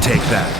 Take that.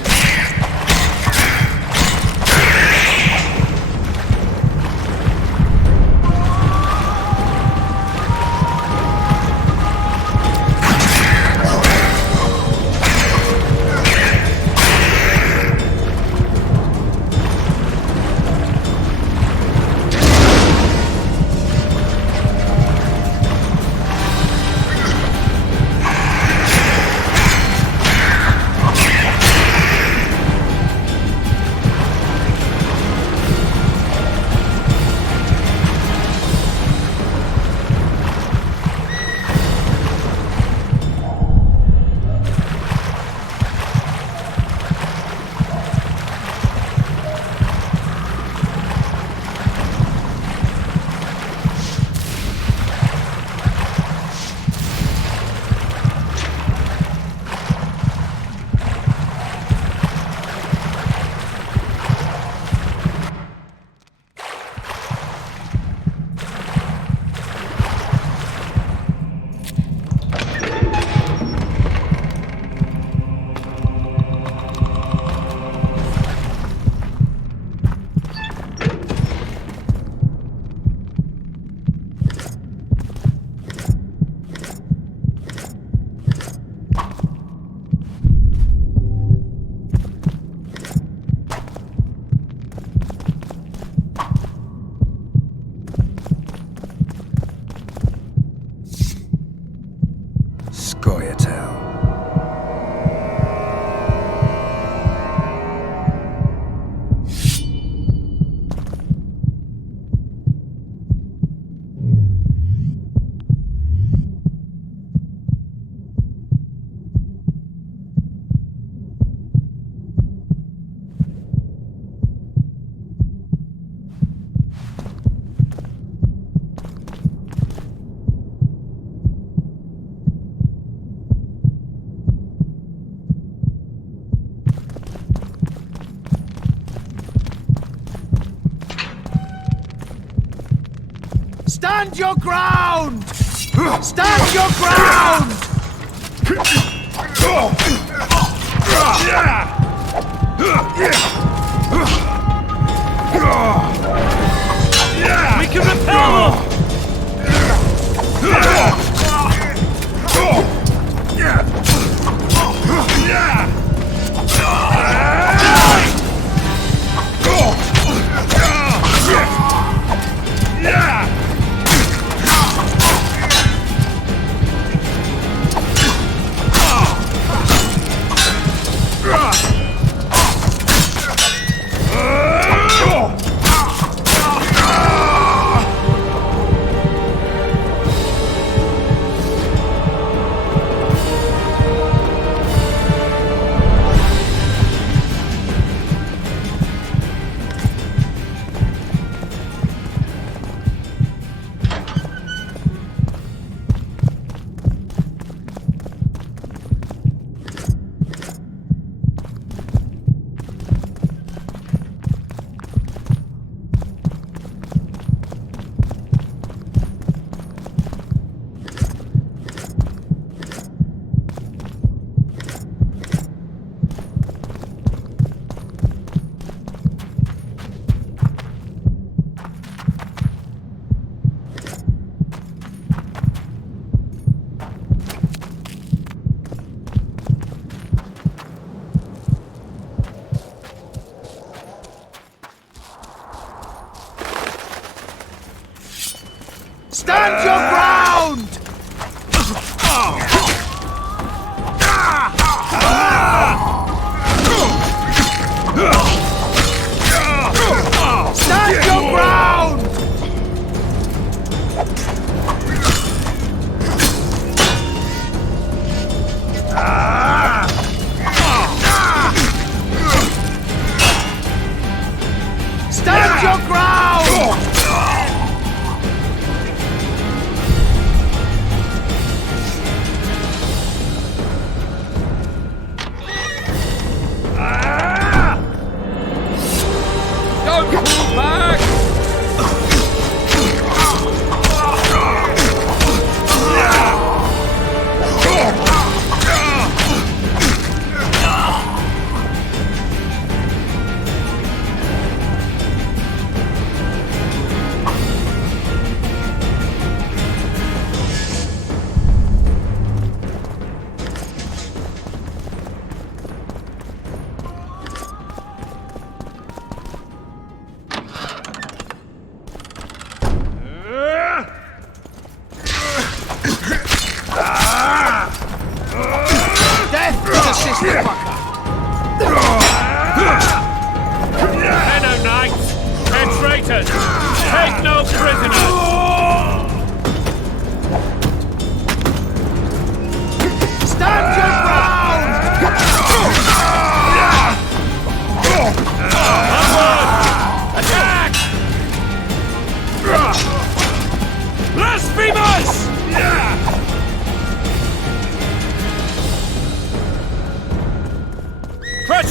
Scoia'tael. Stand your ground! Stand your ground! We can repel them!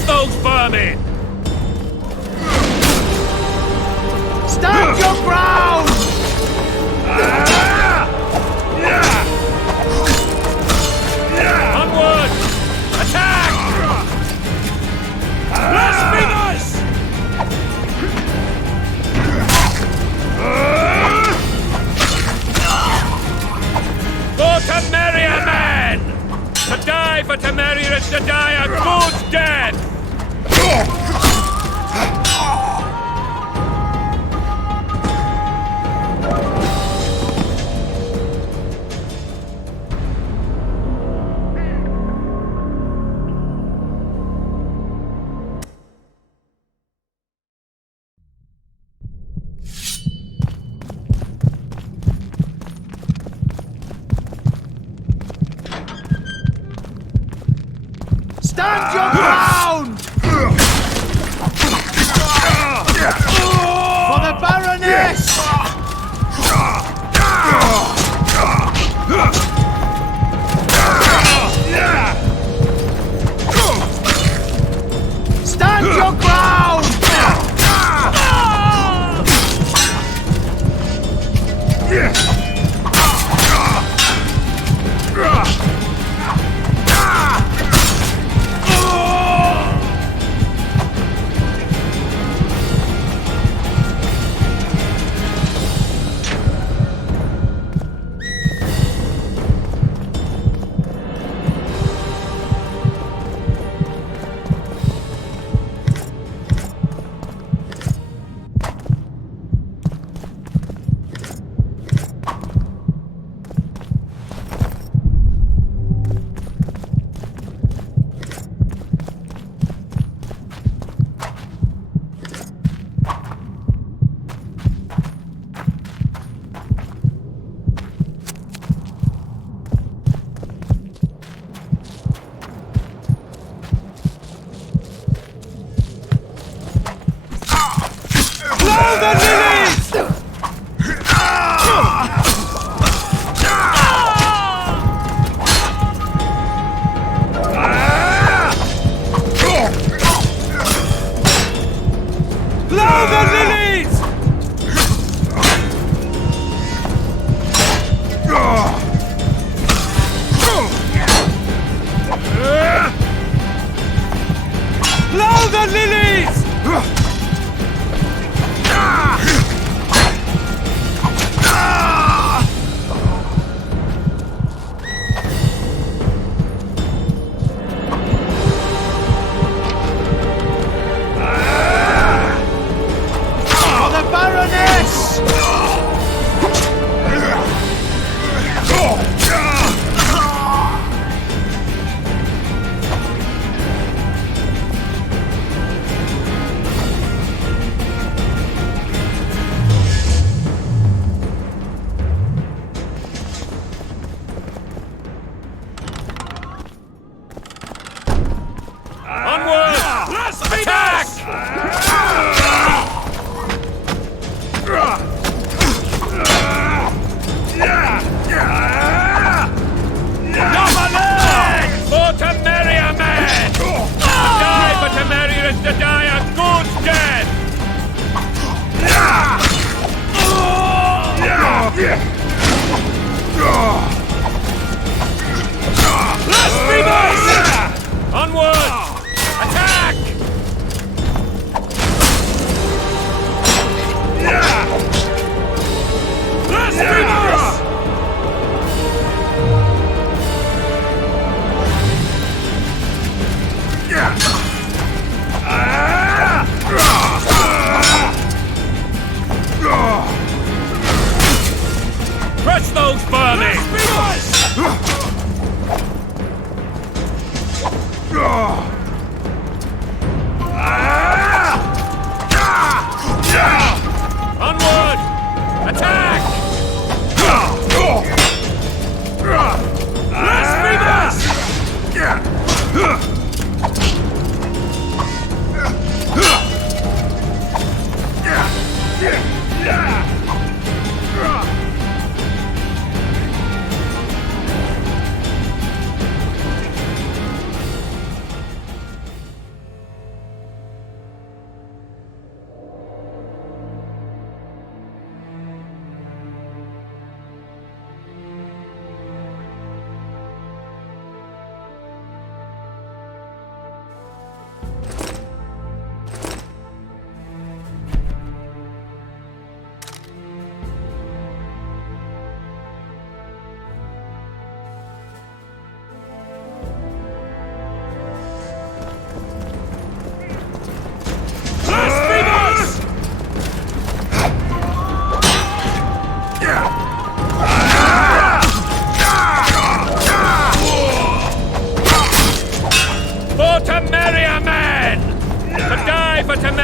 those vermin! Stand your ground! Onward! Attack! Blasphemous! For Temeria, men! To die for Temeria is to die a good death! Stand your ground! For the Baroness! Stand your ground! Blow the lilies! Blow the lilies! Blow the lilies! For the Baroness! Onward! Attack! For Temeria, men! To die for Temeria is to die a good death! Blasphemous! Onward! Attack! Blasphemous! Crush those vermin! Onward! Attack! Blasphemous!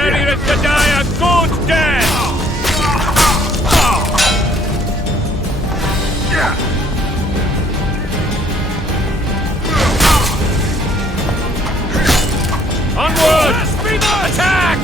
Temeria is to die a good death! Onward! Attack!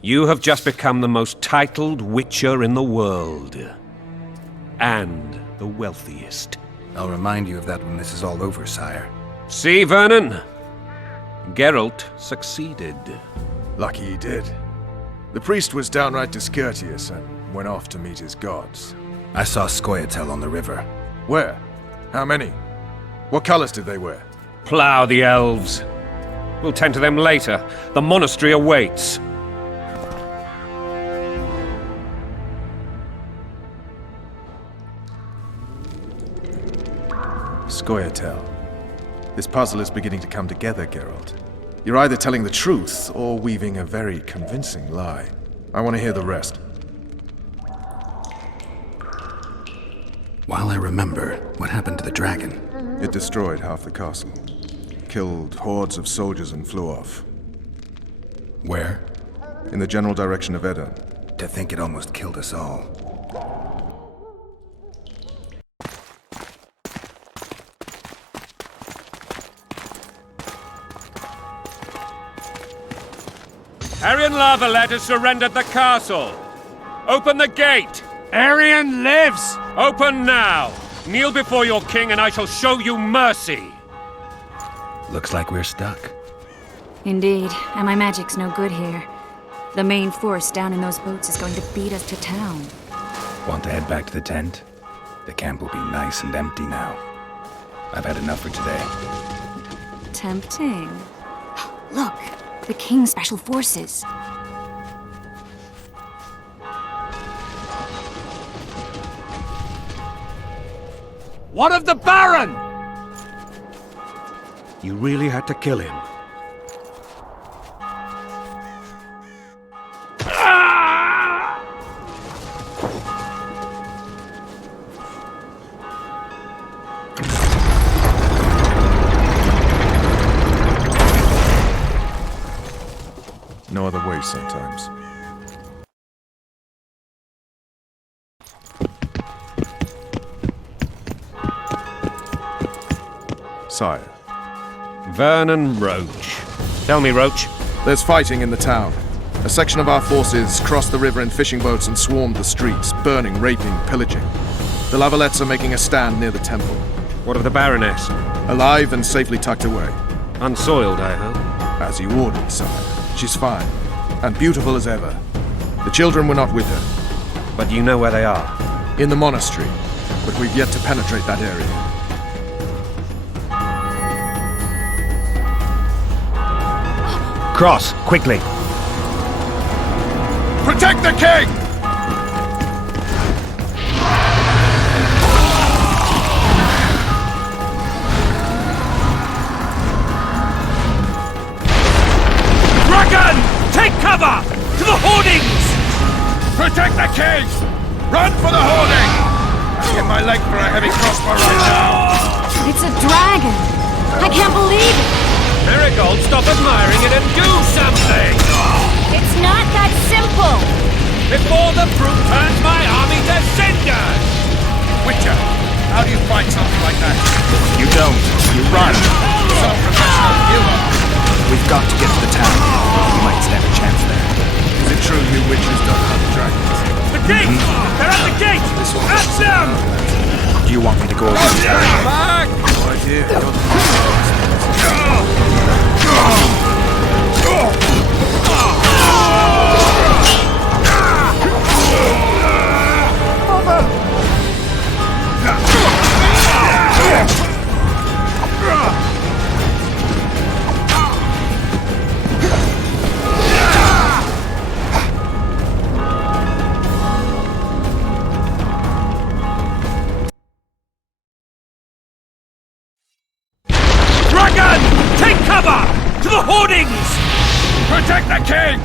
You have just become the most titled witcher in the world. And the wealthiest. I'll remind you of that when this is all over, sire. See, Vernon? Geralt succeeded. Lucky he did. The priest was downright discourteous and went off to meet his gods. I saw Scoia'tael on the river. Where? How many? What colors did they wear? Plough the elves. We'll tend to them later. The monastery awaits. Scoia'tael. This puzzle is beginning to come together, Geralt. You're either telling the truth or weaving a very convincing lie. I want to hear the rest. While I remember, what happened to the dragon? It destroyed half the castle. Killed hordes of soldiers and flew off. Where? In the general direction of Edda. To think it almost killed us all. Arian Lavalette has surrendered the castle. Open the gate. Arian lives! Open now. Kneel before your king and I shall show you mercy. Looks like we're stuck. Indeed, and my magic's no good here. The main force down in those boats is going to beat us to town. Want to head back to the tent? The camp will be nice and empty now. I've had enough for today. Tempting. Look, the King's Special Forces. What of the Baron? You really had to kill him. No other way sometimes. Sire. Vernon Roach. Tell me, Roach. There's fighting in the town. A section of our forces crossed the river in fishing boats and swarmed the streets, burning, raping, pillaging. The Lavalettes are making a stand near the temple. What of the Baroness? Alive and safely tucked away. Unsoiled, I hope. As you ordered, sire. She's fine, and beautiful as ever. The children were not with her. But you know where they are? In the monastery, but we've yet to penetrate that area. Cross, quickly. Protect the king! Dragon! Take cover! To the hoardings! Protect the king! Run for the hoarding! I'll get my leg for a heavy crossbow right now! It's a dragon! I can't believe it! Marigold, stop admiring it and do something! It's not that simple! Before the brute turns my army to cinders! Witcher, how do you fight something like that? You don't. You run. So professional you are. We've got to get to the town. We might stand a chance there. Is it true you witches don't hunt dragons? The gate! They're at the gate! At them! Do you want me to go over and tell you? Back! No idea. You're the Dragon! Take cover! To the hoardings! Protect the king!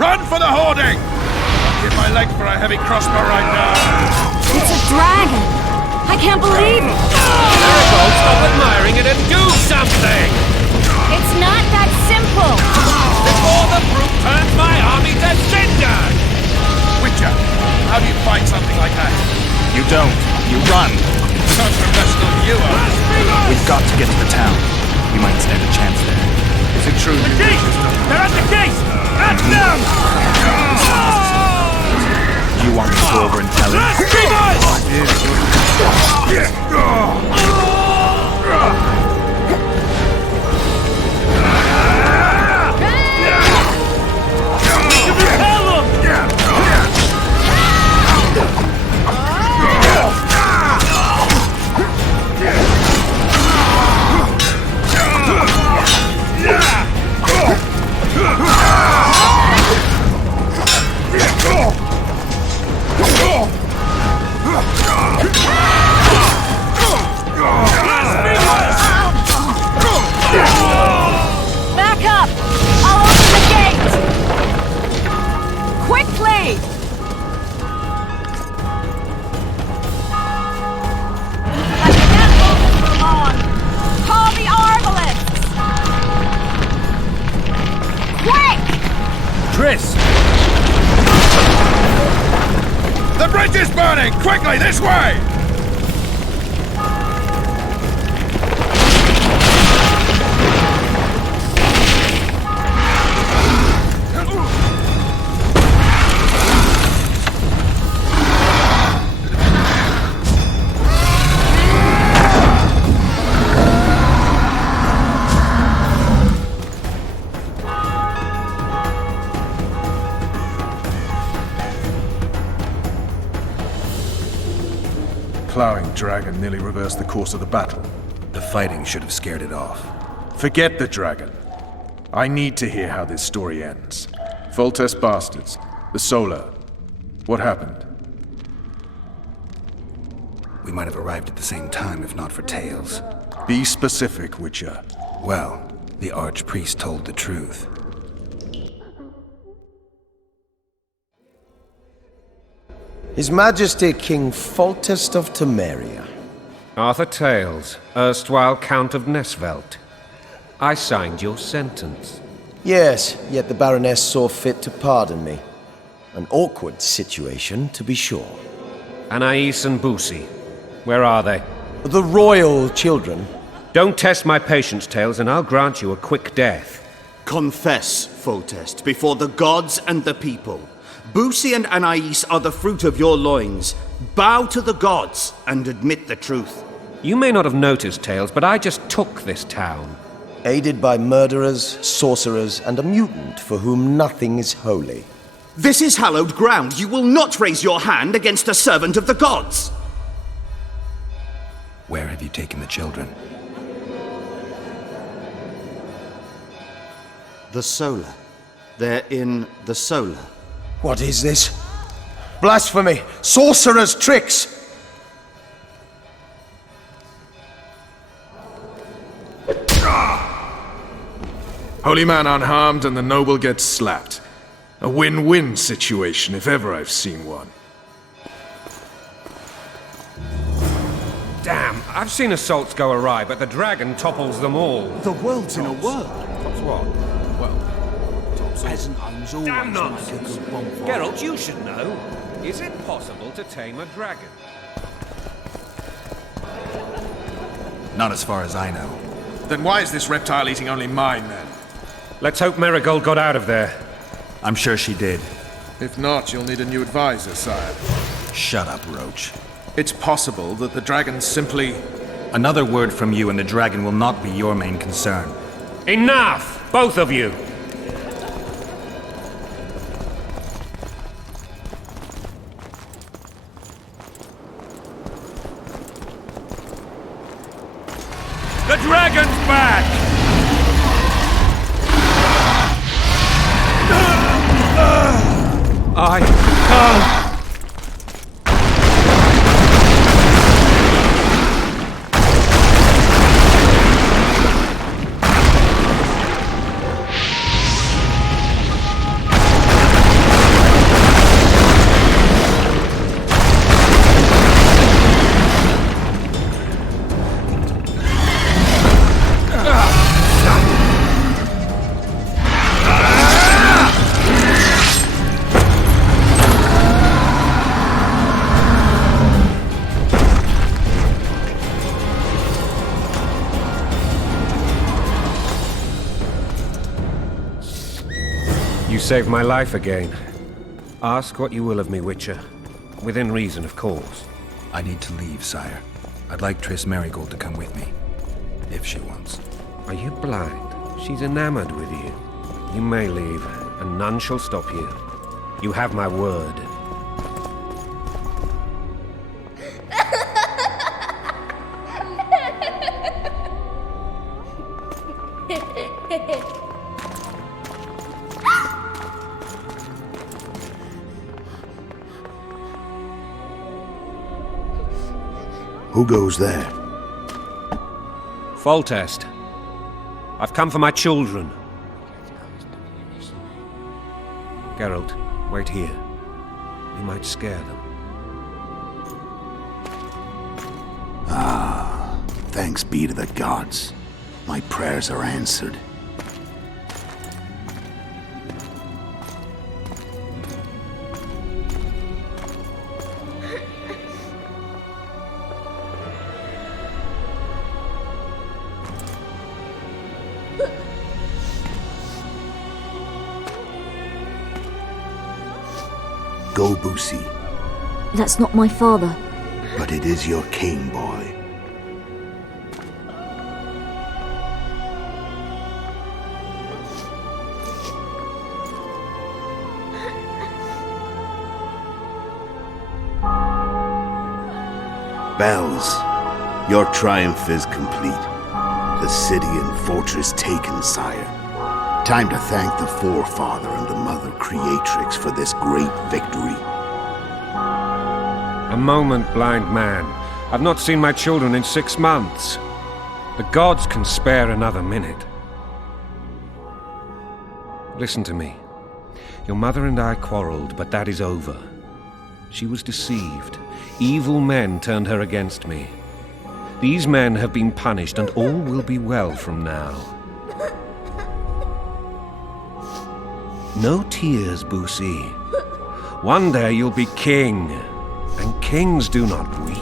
Run for the hoarding! I'll give my leg for a heavy crossbow right now. It's a dragon! I can't believe it! Marigold, stop admiring it and do something! It's not that simple! Before the brute turns my army to cinders! Witcher, how do you fight something like that? You don't. You run. So professional you are. We've got to get to the town. We might stand a chance there. Is it true you Gate! witches don't They're at the gate! At them! Do you want me to go over and tell him? Back up! I'll open the gate! Quickly! I can't hold it for long! Call the Arbalists! Quick! Triss! The bridge is burning! Quickly, this way! Plowing dragon nearly reversed the course of the battle. The fighting should have scared it off. Forget the dragon. I need to hear how this story ends. Foltest bastards. The Solar. What happened? We might have arrived at the same time if not for Tails. Be specific, Witcher. Well, the Archpriest told the truth. His Majesty King Foltest of Temeria. Arthur Tails, erstwhile Count of Nesvelt. I signed your sentence. Yes, yet the Baroness saw fit to pardon me. An awkward situation, to be sure. Anais and Boosie, where are they? The royal children. Don't test my patience, Tails, and I'll grant you a quick death. Confess, Foltest, before the gods and the people. Boosie and Anais are the fruit of your loins. Bow to the gods and admit the truth. You may not have noticed, Tails, but I just took this town. Aided by murderers, sorcerers, and a mutant for whom nothing is holy. This is hallowed ground. You will not raise your hand against a servant of the gods. Where have you taken the children? The Solar. They're in the Solar. What is this? Blasphemy! Sorcerer's tricks! Holy man unharmed and the noble gets slapped. A win-win situation, if ever I've seen one. Damn, I've seen assaults go awry, but the dragon topples them all. The world's in a whirl. Tops what? Peasant homes always Damn like a nonsense! good bonfire. Geralt, you should know. Is it possible to tame a dragon? Not as far as I know. Then why is this reptile eating only mine, then? Let's hope Marigold got out of there. I'm sure she did. If not, you'll need a new advisor, sire. Shut up, Roach. It's possible that the dragon simply... Another word from you and the dragon will not be your main concern. Enough! Both of you! The dragon's back! I can't! You saved my life again. Ask what you will of me, Witcher. Within reason, of course. I need to leave, sire. I'd like Triss Marigold to come with me. If she wants. Are you blind? She's enamored with you. You may leave, and none shall stop you. You have my word. Who goes there? Foltest. I've come for my children. Geralt, wait here. You might scare them. Thanks be to the gods. My prayers are answered. Go, Boosie. That's not my father. But it is your king, boy. Bells, your triumph is complete. The city and fortress taken, sire. Time to thank the Forefather and the Mother Creatrix for this great victory. A moment, blind man. I've not seen my children in 6 months. The gods can spare another minute. Listen to me. Your mother and I quarreled, but that is over. She was deceived. Evil men turned her against me. These men have been punished, and all will be well from now. No tears, Boosie. One day you'll be king, and kings do not weep.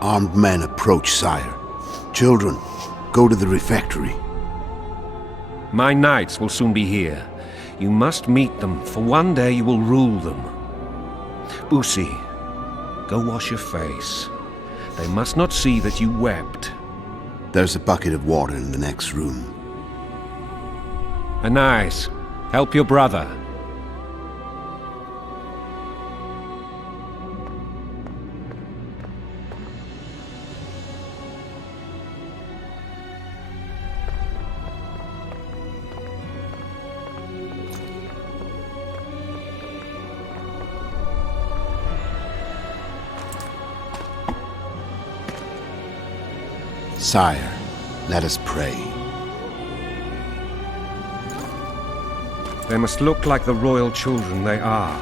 Armed men approach, sire. Children, go to the refectory. My knights will soon be here. You must meet them, for one day you will rule them. Boosie, go wash your face. They must not see that you wept. There's a bucket of water in the next room. Anais, help your brother. Sire, let us pray. They must look like the royal children they are.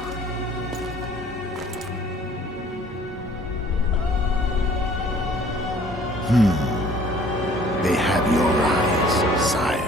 They have your eyes, sire.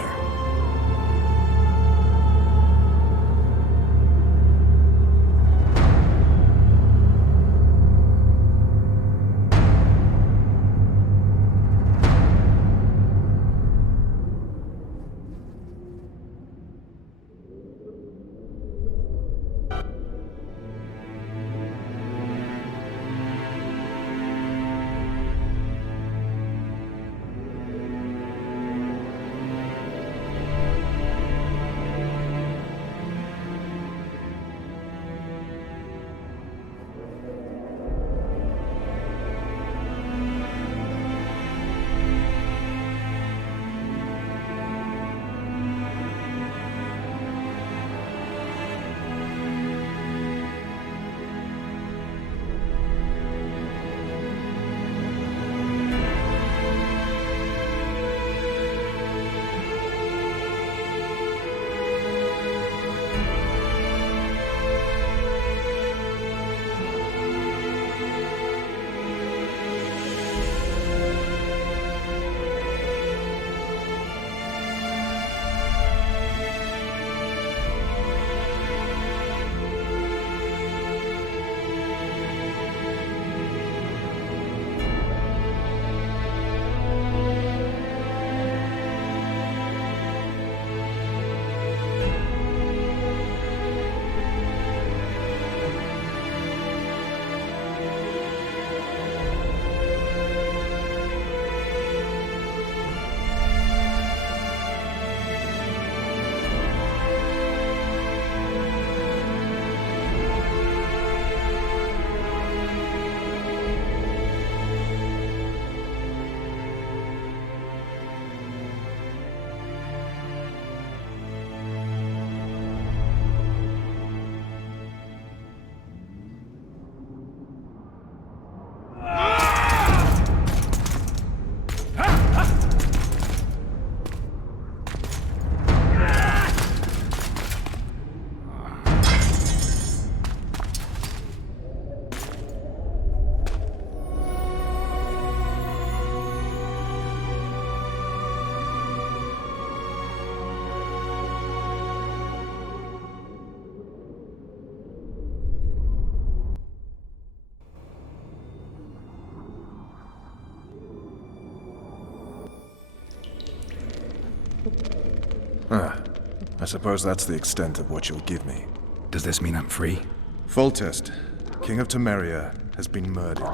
I suppose that's the extent of what you'll give me. Does this mean I'm free? Foltest, King of Temeria, has been murdered.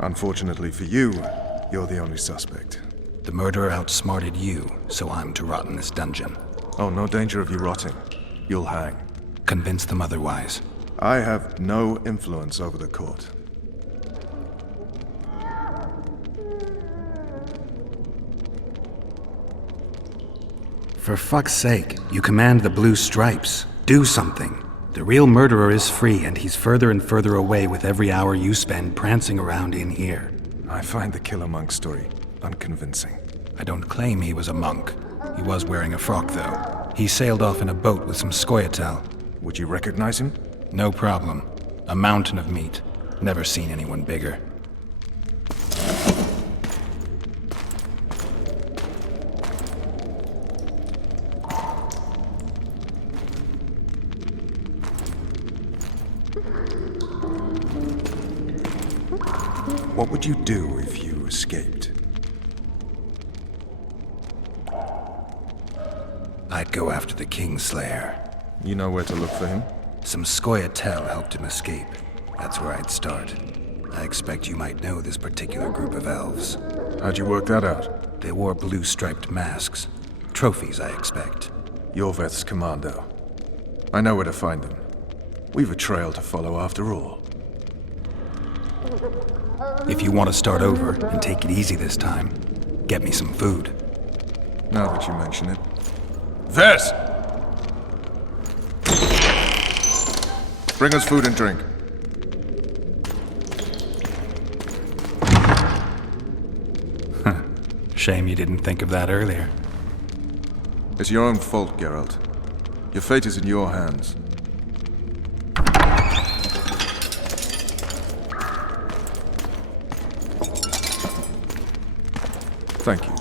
Unfortunately for you, you're the only suspect. The murderer outsmarted you, so I'm to rot in this dungeon. Oh, no danger of you rotting. You'll hang. Convince them otherwise. I have no influence over the court. For fuck's sake, you command the Blue Stripes. Do something. The real murderer is free, and he's further and further away with every hour you spend prancing around in here. I find the Killer Monk story unconvincing. I don't claim he was a monk. He was wearing a frock, though. He sailed off in a boat with some Scoia'tael. Would you recognize him? No problem. A mountain of meat. Never seen anyone bigger. What would you do if you escaped? I'd go after the Kingslayer. You know where to look for him? Some Scoia'tael helped him escape. That's where I'd start. I expect you might know this particular group of elves. How'd you work that out? They wore blue-striped masks. Trophies, I expect. Yorveth's commando. I know where to find them. We've a trail to follow after all. If you want to start over and take it easy this time, get me some food. Now that you mention it. Vess! Bring us food and drink. Shame you didn't think of that earlier. It's your own fault, Geralt. Your fate is in your hands. Thank you.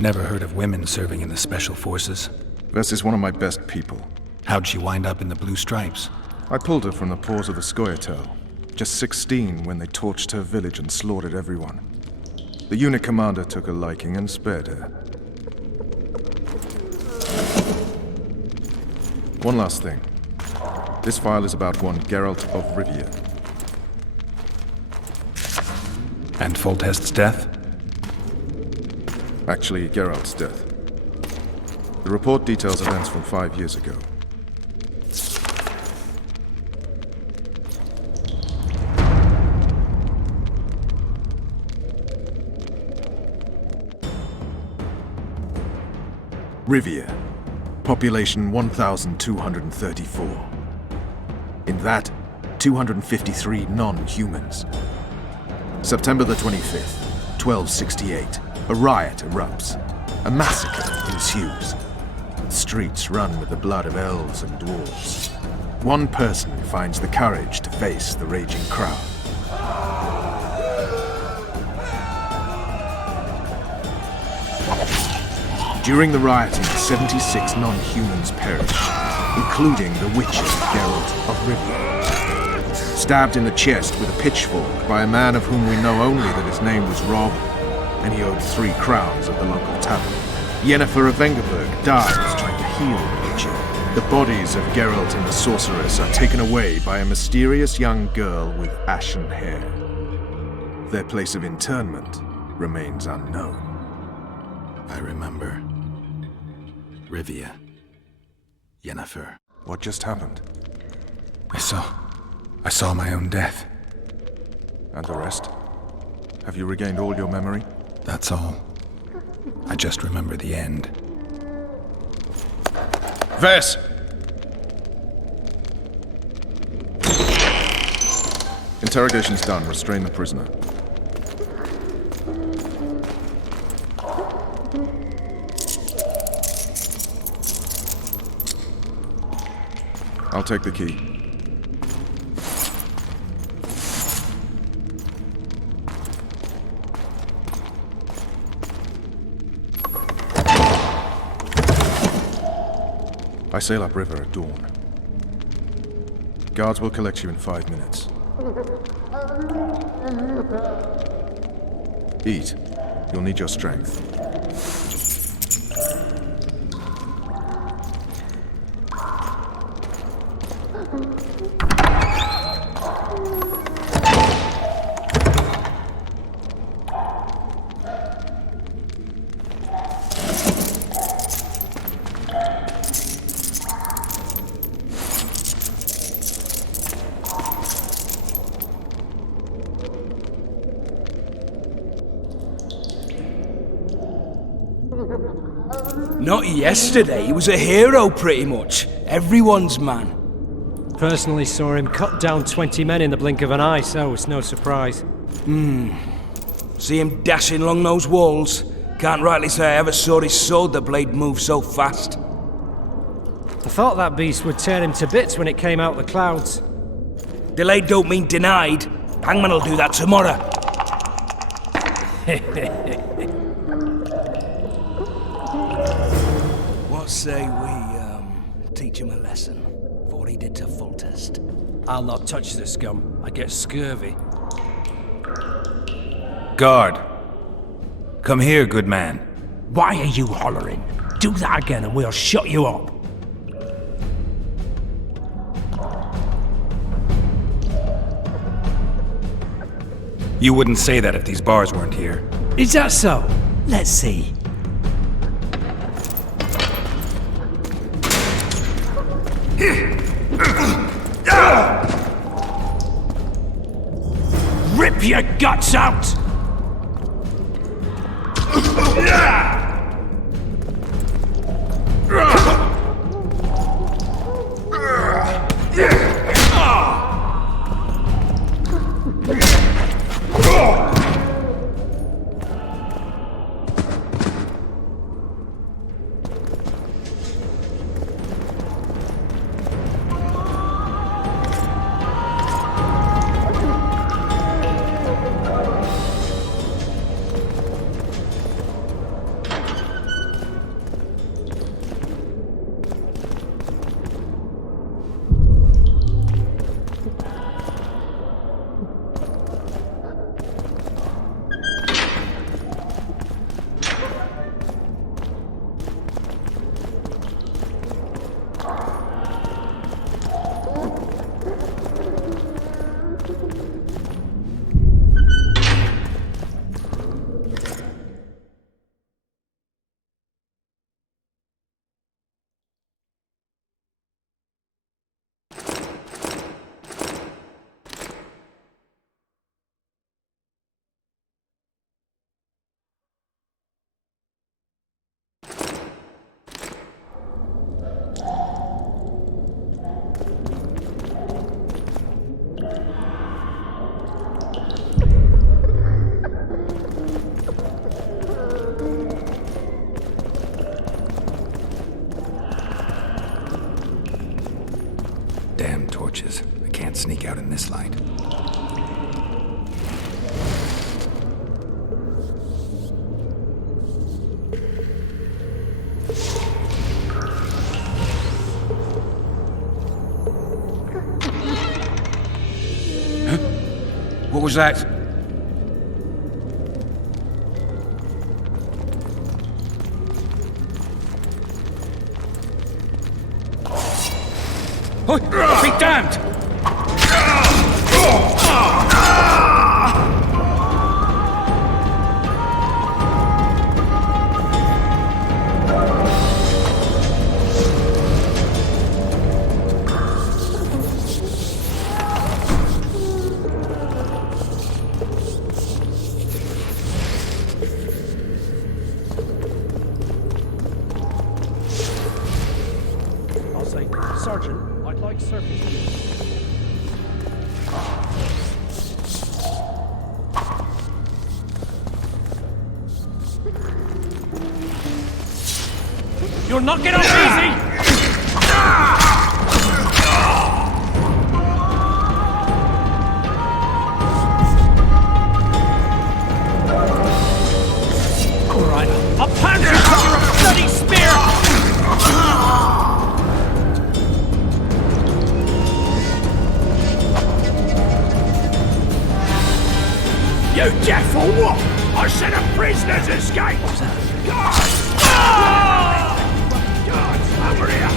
Never heard of women serving in the Special Forces. Vess is one of my best people. How'd she wind up in the Blue Stripes? I pulled her from the paws of the Scoia'tael. Just 16 when they torched her village and slaughtered everyone. The unit commander took a liking and spared her. One last thing. This file is about one Geralt of Rivia. And Foltest's death? Actually, Geralt's death. The report details events from 5 years ago. Rivia. Population 1,234. In that, 253 non-humans. September the 25th, 1268. A riot erupts. A massacre ensues. The streets run with the blood of elves and dwarves. One person finds the courage to face the raging crowd. During the rioting, 76 non-humans perish, including the witcher Geralt of Rivia. Stabbed in the chest with a pitchfork by a man of whom we know only that his name was Rob, and he owed 3 crowns at the local tavern. Yennefer of Vengerberg dies trying to heal the witcher. The bodies of Geralt and the sorceress are taken away by a mysterious young girl with ashen hair. Their place of interment remains unknown. I remember. Rivia. Yennefer. What just happened? I saw my own death. And the rest? Have you regained all your memory? That's all. I just remember the end. Vess! Interrogation's done. Restrain the prisoner. I'll take the key. I sail upriver at dawn. Guards will collect you in 5 minutes. Eat. You'll need your strength. Not yesterday, he was a hero pretty much. Everyone's man. Personally saw him cut down 20 men in the blink of an eye, so it's no surprise. See him dashing along those walls? Can't rightly say I ever saw his sword the blade move so fast. I thought that beast would tear him to bits when it came out the clouds. Delayed don't mean denied. Hangman'll do that tomorrow. What say we, teach him a lesson, for what he did to Foltest? I'll not touch the scum. I get scurvy. Guard! Come here, good man. Why are you hollering? Do that again and we'll shut you up. You wouldn't say that if these bars weren't here. Is that so? Let's see. Rip your guts out! What was that? Oh, be damned! I'll say, Sergeant, I'd like surface. You're not getting off easy! All right, I'll pound you with your bloody spear! You deaf or what? I said a prisoner's escape! God! God, over here!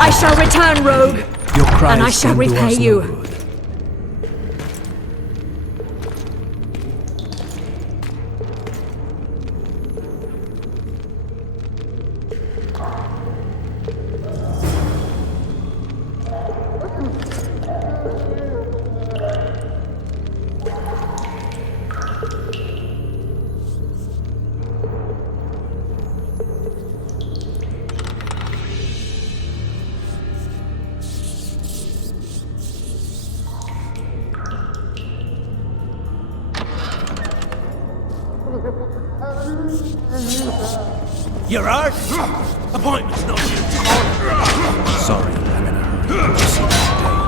I shall return, rogue, and I shall repay you. You're hurt? Appointment's not due tomorrow. Sorry, I'm in a hurry. We'll see that day.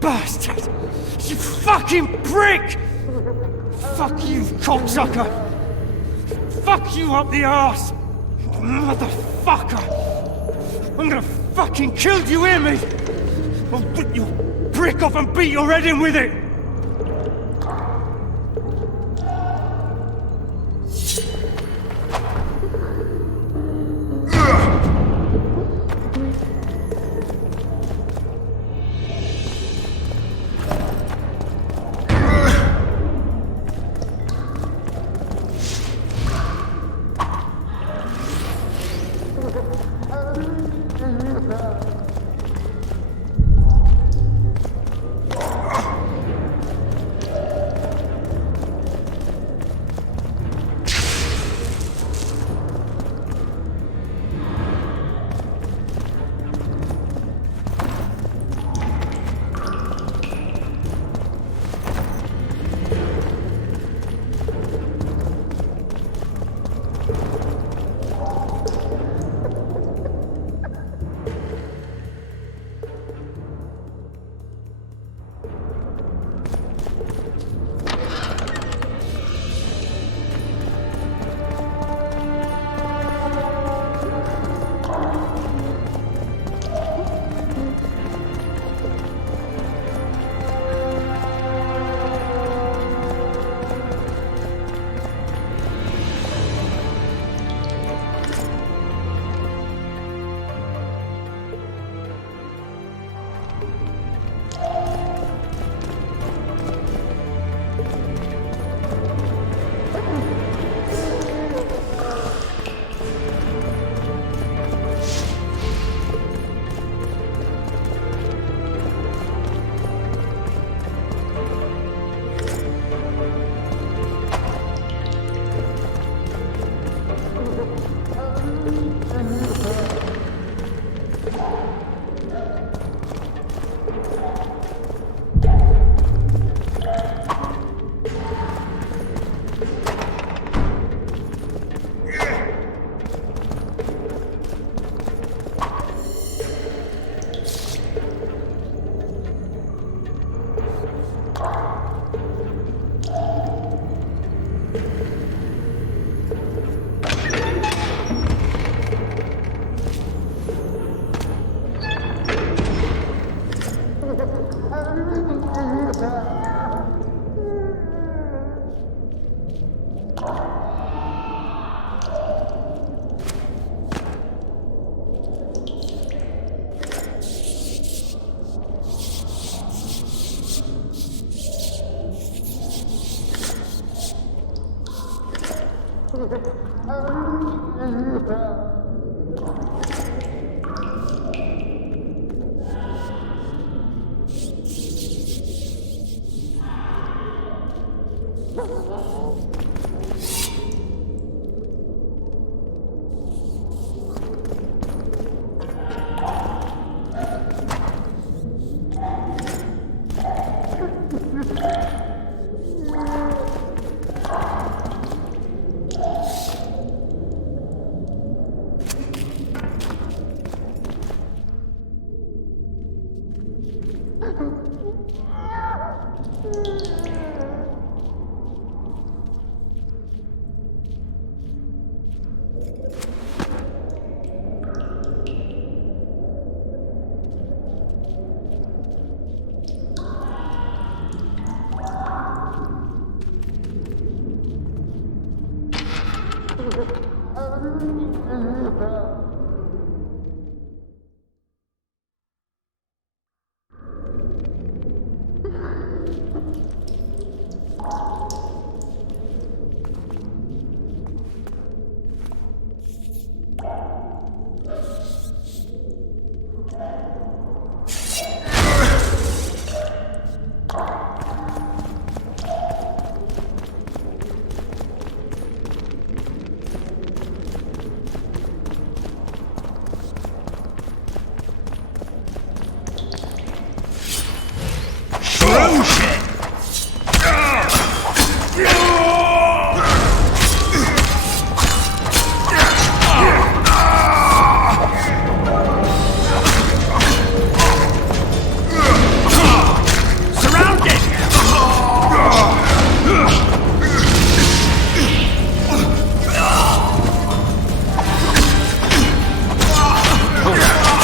Bastard! You fucking prick! Fuck you, cocksucker! Fuck you up the arse! Motherfucker! I'm gonna fucking kill you, hear me? I'll rip your prick off and beat your head in with it!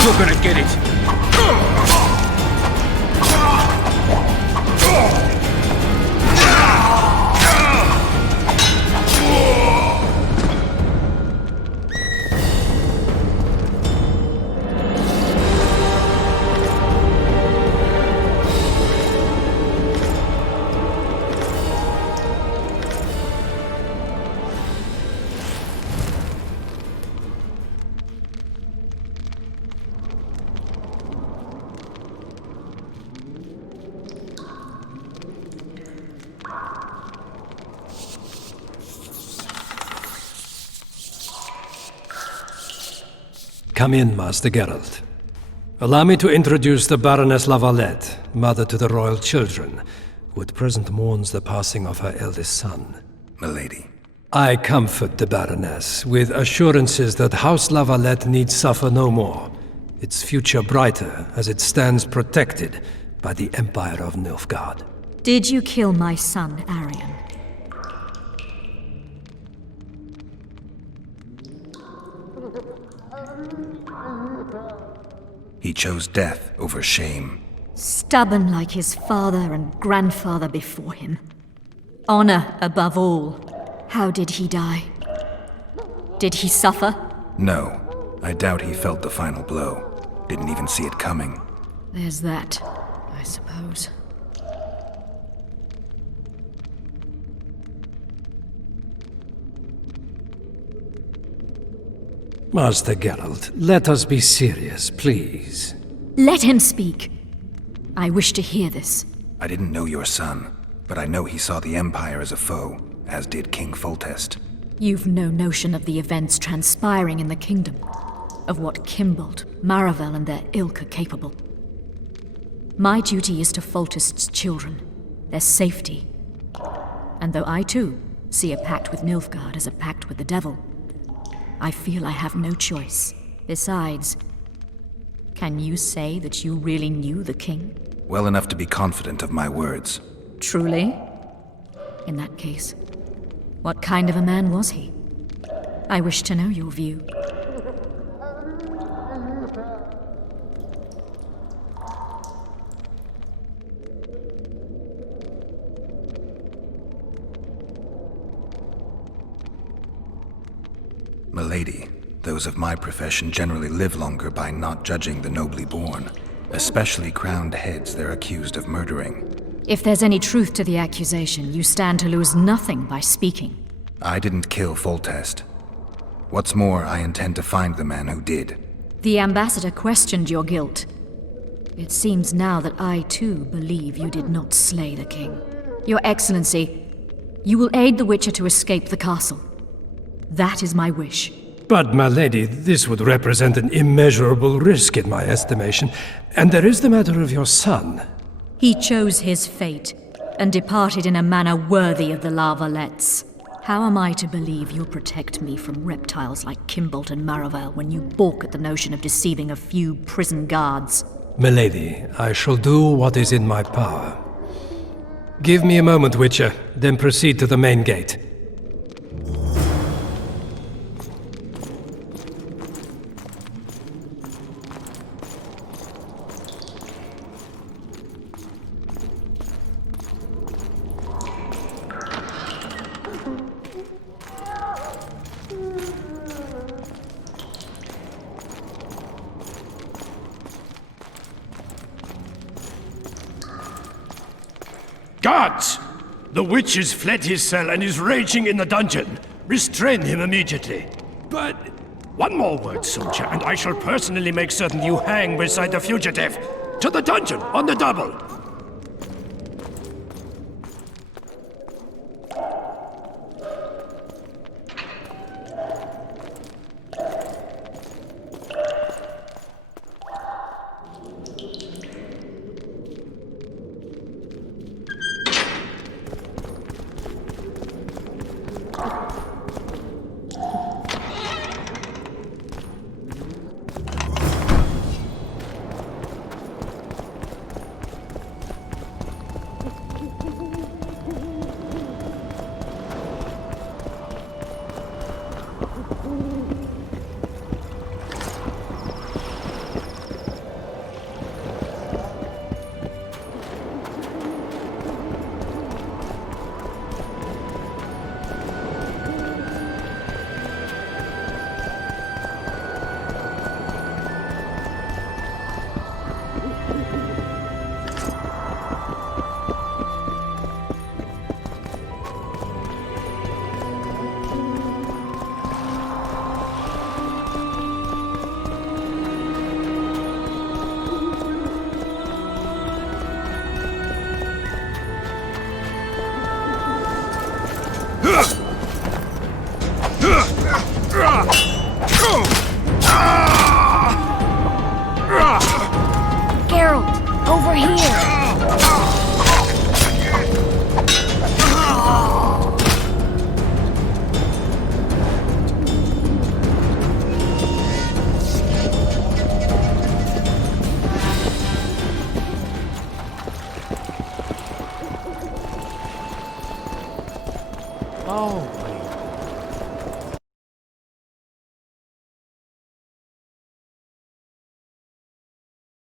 You're gonna get it! Come in, Master Geralt. Allow me to introduce the Baroness Lavalette, mother to the royal children, who at present mourns the passing of her eldest son. Milady. I comfort the Baroness with assurances that House Lavalette need suffer no more, its future brighter as it stands protected by the Empire of Nilfgaard. Did you kill my son, Arion? He chose death over shame. Stubborn like his father and grandfather before him. Honor above all. How did he die? Did he suffer? No, I doubt he felt the final blow. Didn't even see it coming. There's that, I suppose. Master Geralt, let us be serious, please. Let him speak. I wish to hear this. I didn't know your son, but I know he saw the Empire as a foe, as did King Foltest. You've no notion of the events transpiring in the kingdom, of what Kimbold, Maravel, and their ilk are capable. My duty is to Foltest's children, their safety. And though I too see a pact with Nilfgaard as a pact with the devil, I feel I have no choice. Besides, can you say that you really knew the king? Well enough to be confident of my words. Truly? In that case, what kind of a man was he? I wish to know your view. Milady, those of my profession generally live longer by not judging the nobly born, especially crowned heads they're accused of murdering. If there's any truth to the accusation, you stand to lose nothing by speaking. I didn't kill Foltest. What's more, I intend to find the man who did. The ambassador questioned your guilt. It seems now that I too believe you did not slay the king. Your Excellency, you will aid the Witcher to escape the castle. That is my wish. But, my lady, this would represent an immeasurable risk in my estimation. And there is the matter of your son. He chose his fate, and departed in a manner worthy of the La Valettes. How am I to believe you'll protect me from reptiles like Kimbolt and Maravel when you balk at the notion of deceiving a few prison guards? Milady, I shall do what is in my power. Give me a moment, Witcher, then proceed to the main gate. Guards! The witch has fled his cell and is raging in the dungeon. Restrain him immediately. But one more word, soldier, and I shall personally make certain you hang beside the fugitive. To the dungeon, on the double! Geralt, over here! Oh,